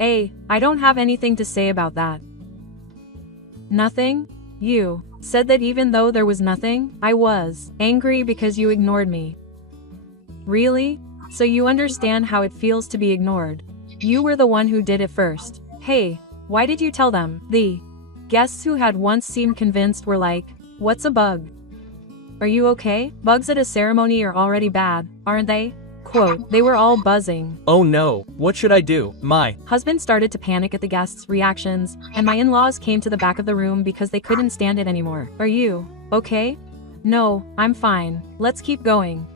I don't have anything to say about that. Nothing? You said that even though there was nothing, I was angry because you ignored me. Really? So you understand how it feels to be ignored. You were the one who did it first. Hey, why did you tell them? The guests who had once seemed convinced were like, what's a bug? Are you okay? Bugs at a ceremony are already bad, aren't they? Quote, they were all buzzing. Oh no, what should I do? My husband started to panic at the guests' reactions, and my in-laws came to the back of the room because they couldn't stand it anymore. Are you okay? No, I'm fine. Let's keep going.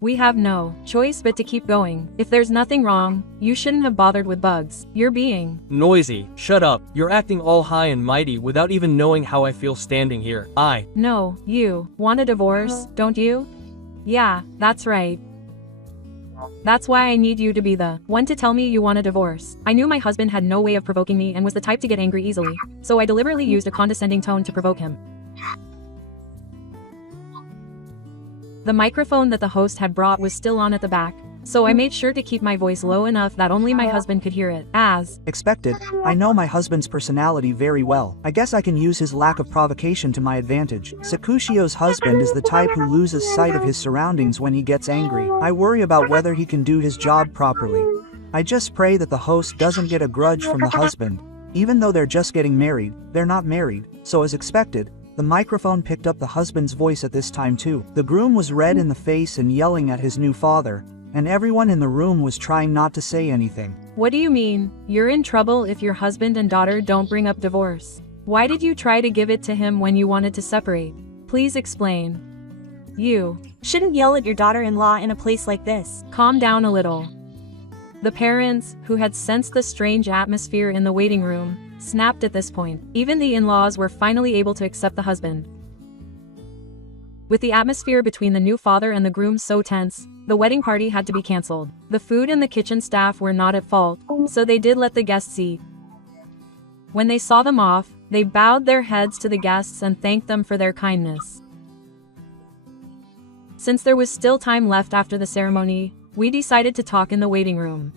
We have no choice but to keep going. If there's nothing wrong, you shouldn't have bothered with bugs. You're being noisy. Shut up. You're acting all high and mighty without even knowing how I feel standing here. No, you want a divorce, don't you? Yeah, that's right. That's why I need you to be the one to tell me you want a divorce. I knew my husband had no way of provoking me and was the type to get angry easily, so I deliberately used a condescending tone to provoke him. The microphone that the host had brought was still on at the back, so I made sure to keep my voice low enough that only my husband could hear it. As expected, I know my husband's personality very well. I guess I can use his lack of provocation to my advantage. Sakushio's husband is the type who loses sight of his surroundings when he gets angry. I worry about whether he can do his job properly. I just pray that the host doesn't get a grudge from the husband. Even though they're just getting married, they're not married, so as expected, the microphone picked up the husband's voice at this time too. The groom was red in the face and yelling at his new father, and everyone in the room was trying not to say anything. What do you mean? You're in trouble if your husband and daughter don't bring up divorce. Why did you try to give it to him when you wanted to separate? Please explain. You shouldn't yell at your daughter-in-law in a place like this. Calm down a little. The parents, who had sensed the strange atmosphere in the waiting room, snapped at this point. Even the in-laws were finally able to accept the husband. With the atmosphere between the new father and the groom so tense, the wedding party had to be cancelled. The food and the kitchen staff were not at fault, so they did let the guests eat. When they saw them off, they bowed their heads to the guests and thanked them for their kindness. Since there was still time left after the ceremony, we decided to talk in the waiting room.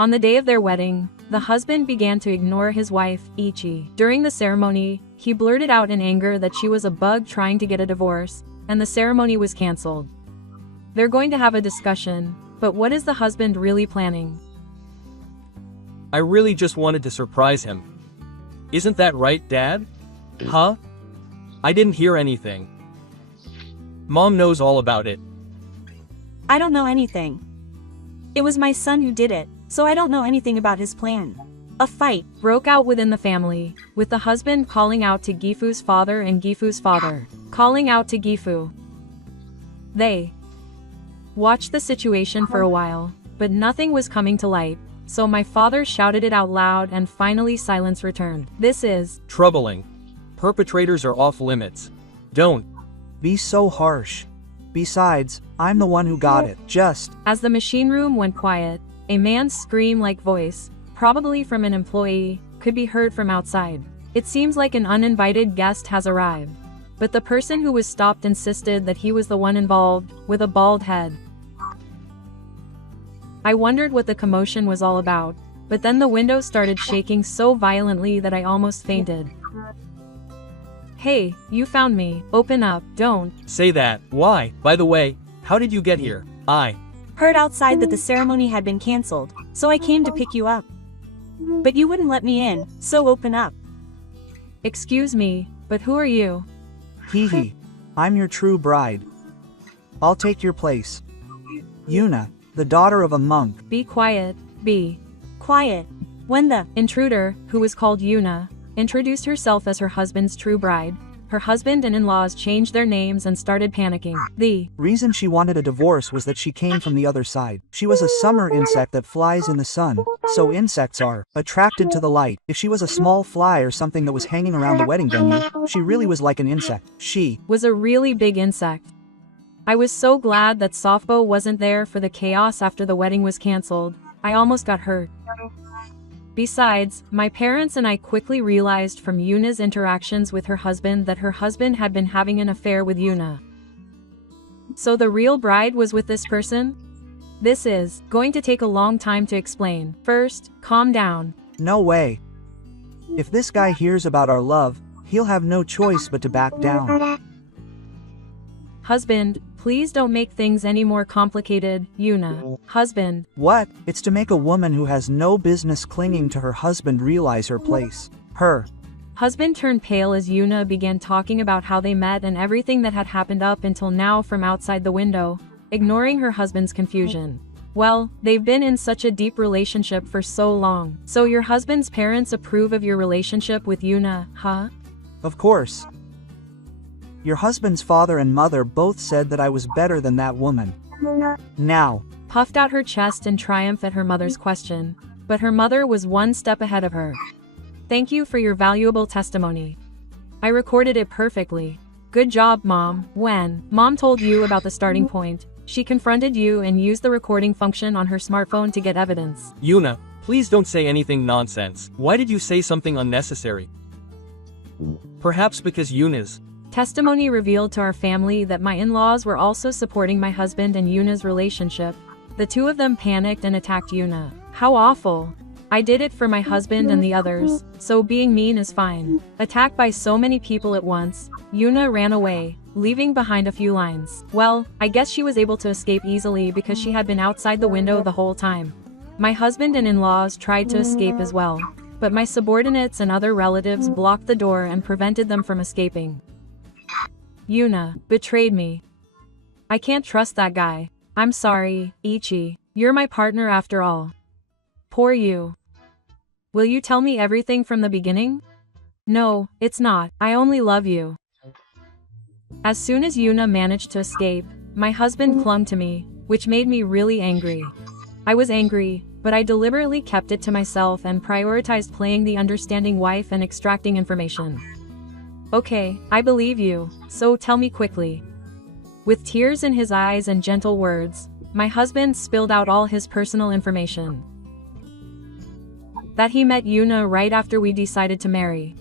On the day of their wedding, the husband began to ignore his wife, Ichi. During the ceremony, he blurted out in anger that she was a bug trying to get a divorce, and the ceremony was cancelled. They're going to have a discussion, but what is the husband really planning? I really just wanted to surprise him. Isn't that right, Dad? Huh? I didn't hear anything. Mom knows all about it. I don't know anything. It was my son who did it, so I don't know anything about his plan. A fight broke out within the family, with the husband calling out to Gifu's father and Gifu's father calling out to Gifu. They watched the situation for a while, but nothing was coming to light, so my father shouted it out loud and finally silence returned. This is troubling. Perpetrators are off limits. Don't be so harsh. Besides, I'm the one who got it. Just as the machine room went quiet, a man's scream-like voice, probably from an employee, could be heard from outside. It seems like an uninvited guest has arrived. But the person who was stopped insisted that he was the one involved, with a bald head. I wondered what the commotion was all about, but then the window started shaking so violently that I almost fainted. Hey, you found me. Open up. Don't say that. Why? By the way, how did you get here? I heard outside that the ceremony had been cancelled, so I came to pick you up. But you wouldn't let me in, so open up. Excuse me, but who are you? Hee. I'm your true bride. I'll take your place. Yuna, the daughter of a monk. Be quiet. Be quiet. When the intruder, who was called Yuna, introduced herself as her husband's true bride, her husband and in-laws changed their names and started panicking. The reason she wanted a divorce was that she came from the other side. She was a summer insect that flies in the sun, so insects are attracted to the light. If she was a small fly or something that was hanging around the wedding venue, she really was like an insect. She was a really big insect. I was so glad that Softbo wasn't there for the chaos after the wedding was cancelled. I almost got hurt. Besides, my parents and I quickly realized from Yuna's interactions with her husband that her husband had been having an affair with Yuna. So the real bride was with this person? This is going to take a long time to explain. First, calm down. No way. If this guy hears about our love, he'll have no choice but to back down. Husband, please don't make things any more complicated. Yuna. Husband. What? It's to make a woman who has no business clinging to her husband realize her place. Her husband turned pale as Yuna began talking about how they met and everything that had happened up until now from outside the window, ignoring her husband's confusion. Well, they've been in such a deep relationship for so long. So your husband's parents approve of your relationship with Yuna, huh? Of course. Your husband's father and mother both said that I was better than that woman. Now, Puffed out her chest in triumph at her mother's question, but her mother was one step ahead of her. Thank you for your valuable testimony. I recorded it perfectly. Good job, Mom. When Mom told you about the starting point, she confronted you and used the recording function on her smartphone to get evidence. Yuna, please don't say anything nonsense. Why did you say something unnecessary? Perhaps because Yuna's Testimony revealed to our family that my in-laws were also supporting my husband and Yuna's relationship. The two of them panicked and attacked Yuna. How awful. I did it for my husband and the others, so being mean is fine. Attacked by so many people at once, Yuna ran away, leaving behind a few lines. Well, I guess she was able to escape easily because she had been outside the window the whole time. My husband and in-laws tried to escape as well, but my subordinates and other relatives blocked the door and prevented them from escaping. Yuna betrayed me. I can't trust that guy. I'm sorry, Ichi. You're my partner after all. Poor you. Will you tell me everything from the beginning? No, it's not. I only love you. As soon as Yuna managed to escape, my husband clung to me, which made me really angry. I was angry, but I deliberately kept it to myself and prioritized playing the understanding wife and extracting information. Okay, I believe you, so tell me quickly. With tears in his eyes and gentle words, my husband spilled out all his personal information. That he met Yuna right after we decided to marry.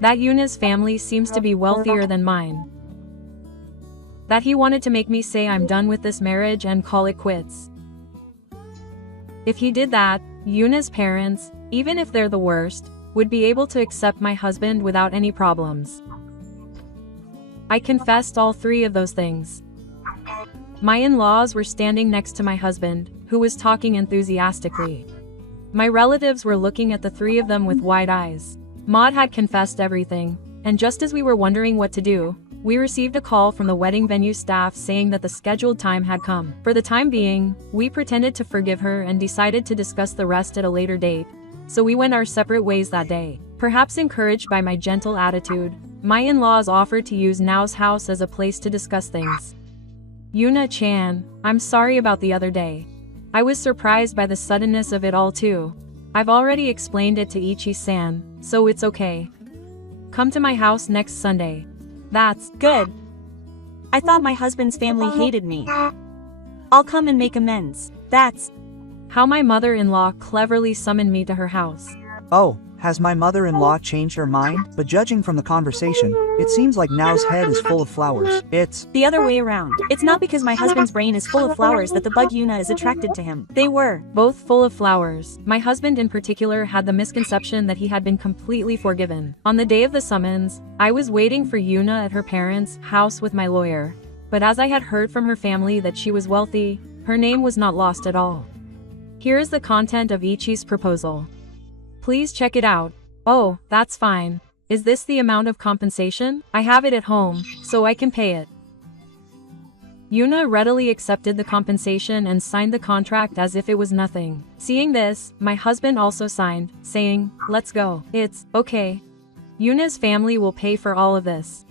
That Yuna's family seems to be wealthier than mine. That he wanted to make me say I'm done with this marriage and call it quits. If he did that, Yuna's parents, even if they're the worst, would be able to accept my husband without any problems. I confessed all three of those things. My in-laws were standing next to my husband, who was talking enthusiastically. My relatives were looking at the three of them with wide eyes. Maud had confessed everything, and just as we were wondering what to do, we received a call from the wedding venue staff saying that the scheduled time had come. For the time being, we pretended to forgive her and decided to discuss the rest at a later date, so we went our separate ways that day. Perhaps encouraged by my gentle attitude, my in-laws offered to use Nao's house as a place to discuss things. Yuna-chan, I'm sorry about the other day. I was surprised by the suddenness of it all too. I've already explained it to Ichi-san, so it's okay. Come to my house next Sunday. That's Good. I thought my husband's family hated me. I'll come and make amends. That's how my mother-in-law cleverly summoned me to her house. oh, has my mother-in-law changed her mind? But judging from the conversation, it seems like Nao's head is full of flowers. It's the other way around. It's not because my husband's brain is full of flowers that the bug Yuna is attracted to him. They were Both full of flowers. My husband in particular had the misconception that he had been completely forgiven. On the day of the summons, I was waiting for Yuna at her parents' house with my lawyer. But as I had heard from her family that she was wealthy, her name was not lost at all. Here is the content of Ichi's proposal. Please check it out. Oh, that's fine. Is this the amount of compensation? I have it at home, so I can pay it. Yuna readily accepted the compensation and signed the contract as if it was nothing. Seeing this, my husband also signed, saying, "Let's go." It's okay. Yuna's family will pay for all of this.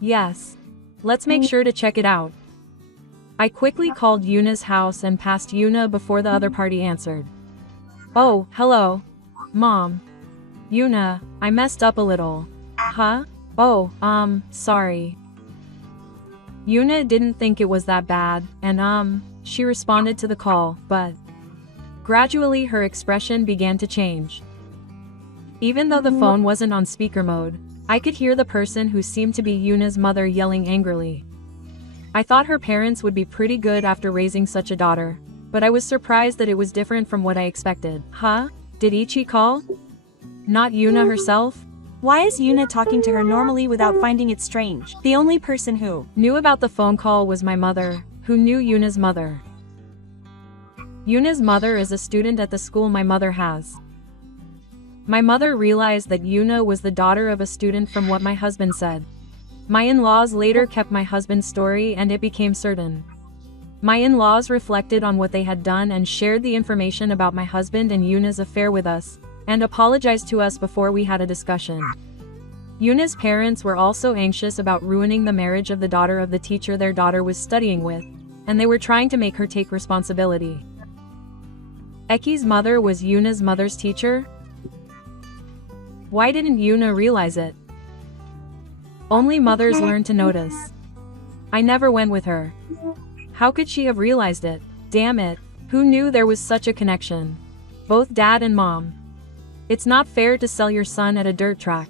Yes. Let's make sure to check it out. I quickly called Yuna's house and passed Yuna before the other party answered. Oh, hello. Mom. Yuna, I messed up a little. Huh? Oh, sorry. Yuna didn't think it was that bad, and she responded to the call, but gradually her expression began to change. Even though the phone wasn't on speaker mode, I could hear the person who seemed to be Yuna's mother yelling angrily. I thought her parents would be pretty good after raising such a daughter, but I was surprised that it was different from what I expected. Huh? Did Ichi call? Not Yuna herself? Why is Yuna talking to her normally without finding it strange? The only person who knew about the phone call was my mother, who knew Yuna's mother. Yuna's mother is a student at the school my mother has. My mother realized that Yuna was the daughter of a student from what my husband said. My in-laws later kept my husband's story and it became certain. My in-laws reflected on what they had done and shared the information about my husband and Yuna's affair with us, and apologized to us before we had a discussion. Yuna's parents were also anxious about ruining the marriage of the daughter of the teacher their daughter was studying with, and they were trying to make her take responsibility. Eki's mother was Yuna's mother's teacher? Why didn't Yuna realize it? Only mothers learn to notice. I never went with her. How could she have realized it? Damn it, who knew there was such a connection? Both dad and mom. It's not fair to sell your son at a dirt track.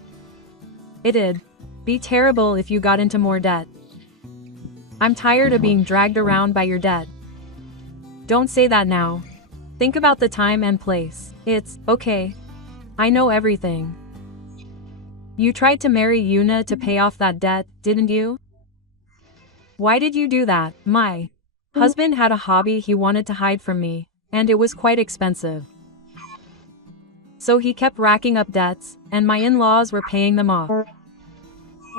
It'd be terrible if you got into more debt. I'm tired of being dragged around by your debt. Don't say that now. Think about the time and place. It's okay. I know everything. You tried to marry Yuna to pay off that debt, didn't you? Why did you do that? My husband had a hobby he wanted to hide from me, and it was quite expensive. So he kept racking up debts, and my in-laws were paying them off.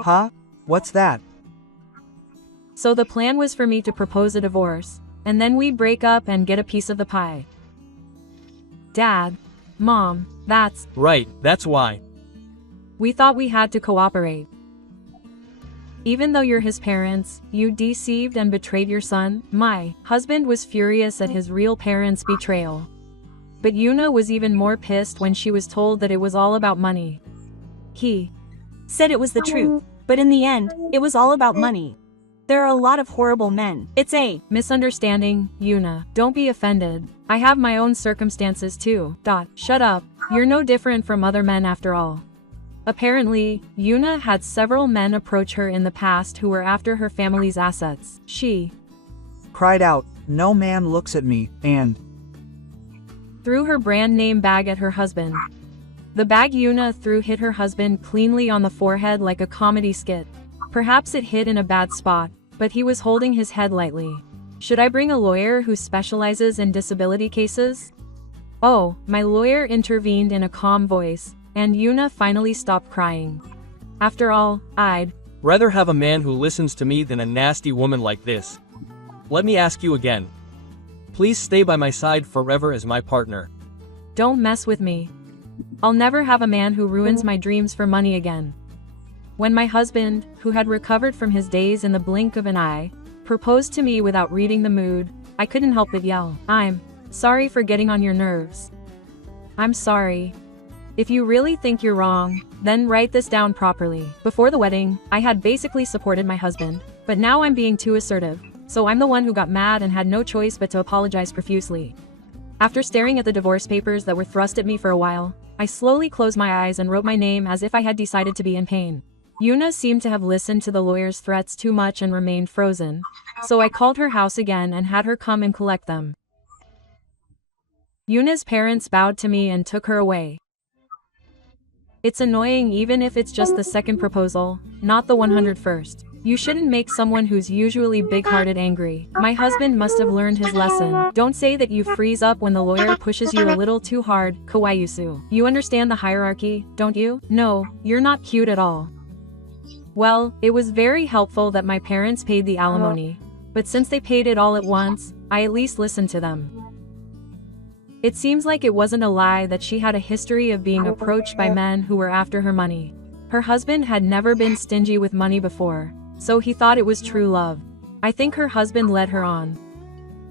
Huh? What's that? So the plan was for me to propose a divorce, and then we'd break up and get a piece of the pie. Dad, Mom, that's Right, that's why. We thought we had to cooperate. Even though you're his parents, you deceived and betrayed your son. My husband was furious at his real parents' betrayal. But Yuna was even more pissed when she was told that it was all about money. He said it was the truth, but in the end, it was all about money. There are a lot of horrible men. It's a misunderstanding, Yuna. Don't be offended. I have my own circumstances too. Shut up. You're no different from other men after all. Apparently, Yuna had several men approach her in the past who were after her family's assets. She Cried out, "No man looks at me," and threw her brand name bag at her husband. The bag Yuna threw hit her husband cleanly on the forehead like a comedy skit. Perhaps it hit in a bad spot, but he was holding his head lightly. Should I bring a lawyer who specializes in disability cases? Oh, my lawyer intervened in a calm voice, and Yuna finally stopped crying. After all, I'd Rather have a man who listens to me than a nasty woman like this. Let me ask you again. Please stay by my side forever as my partner. Don't mess with me. I'll never have a man who ruins my dreams for money again. When my husband, who had recovered from his days in the blink of an eye, proposed to me without reading the mood, I couldn't help but yell, "I'm sorry for getting on your nerves. I'm sorry. If you really think you're wrong, then write this down properly. Before the wedding, I had basically supported my husband, but now I'm being too assertive, so I'm the one who got mad and had no choice but to apologize profusely." After staring at the divorce papers that were thrust at me for a while, I slowly closed my eyes and wrote my name as if I had decided to be in pain. Yuna seemed to have listened to the lawyer's threats too much and remained frozen, so I called her house again and had her come and collect them. Yuna's parents bowed to me and took her away. It's annoying even if it's just the second proposal, not the 101st. You shouldn't make someone who's usually big-hearted angry. My husband must have learned his lesson. Don't say that you freeze up when the lawyer pushes you a little too hard, Kawaiusu. You understand the hierarchy, don't you? No, you're not cute at all. Well, it was very helpful that my parents paid the alimony, but since they paid it all at once, I at least listened to them. It seems like it wasn't a lie that she had a history of being approached by men who were after her money. Her husband had never been stingy with money before, so he thought it was true love. I think her husband led her on.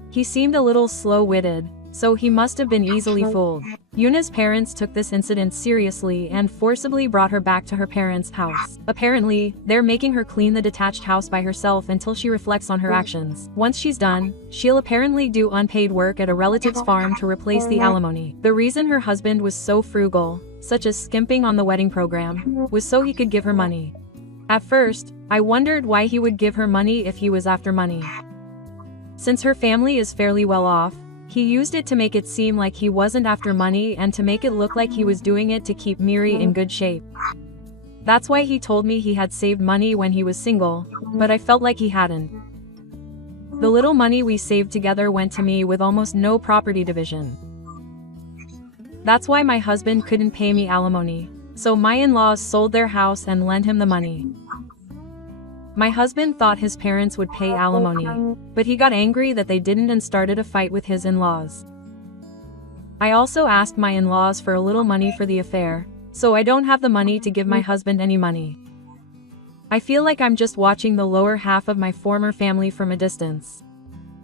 He seemed a little slow-witted, so he must have been easily fooled. Yuna's parents took this incident seriously and forcibly brought her back to her parents' house. Apparently, they're making her clean the detached house by herself until she reflects on her actions. Once she's done, she'll apparently do unpaid work at a relative's farm to replace the alimony. The reason her husband was so frugal, such as skimping on the wedding program, was so he could give her money. At first, I wondered why he would give her money if he was after money. Since her family is fairly well off, he used it to make it seem like he wasn't after money and to make it look like he was doing it to keep Miri in good shape. That's why he told me he had saved money when he was single, but I felt like he hadn't. The little money we saved together went to me with almost no property division. That's why my husband couldn't pay me alimony, so my in-laws sold their house and lent him the money. My husband thought his parents would pay alimony, but he got angry that they didn't and started a fight with his in-laws. I also asked my in-laws for a little money for the affair, so I don't have the money to give my husband any money. I feel like I'm just watching the lower half of my former family from a distance.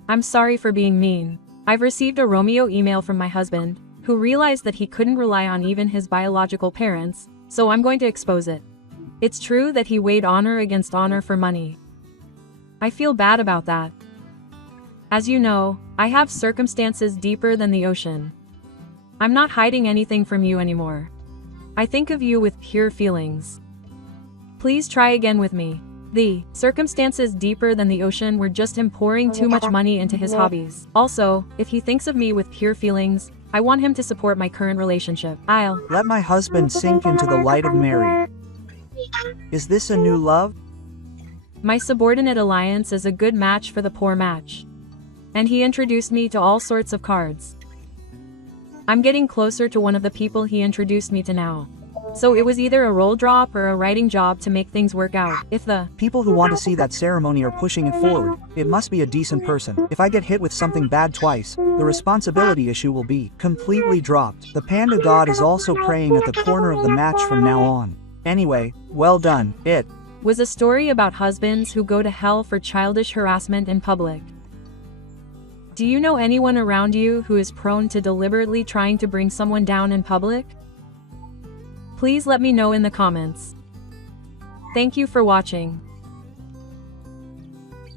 I'm sorry for being mean. I've received a Romeo email from my husband, who realized that he couldn't rely on even his biological parents, so I'm going to expose it. It's true that he weighed honor against honor for money. I feel bad about that. As you know, I have circumstances deeper than the ocean. I'm not hiding anything from you anymore. I think of you with pure feelings. Please try again with me. The circumstances deeper than the ocean were just him pouring too much money into his hobbies. Also, if he thinks of me with pure feelings, I want him to support my current relationship. I'll Let my husband sink into the light of Mary. Is this a new love? My subordinate alliance is a good match for the poor match. And he introduced me to all sorts of cards. I'm getting closer to one of the people he introduced me to now. So it was either a roll drop or a writing job to make things work out. If the People who want to see that ceremony are pushing it forward. It must be a decent person. If I get hit with something bad twice, the responsibility issue will be completely dropped. The panda god is also praying at the corner of the match from now on. Anyway, well done. It was a story about husbands who go to hell for childish harassment in public. Do you know anyone around you who is prone to deliberately trying to bring someone down in public? Please let me know in the comments. Thank you for watching.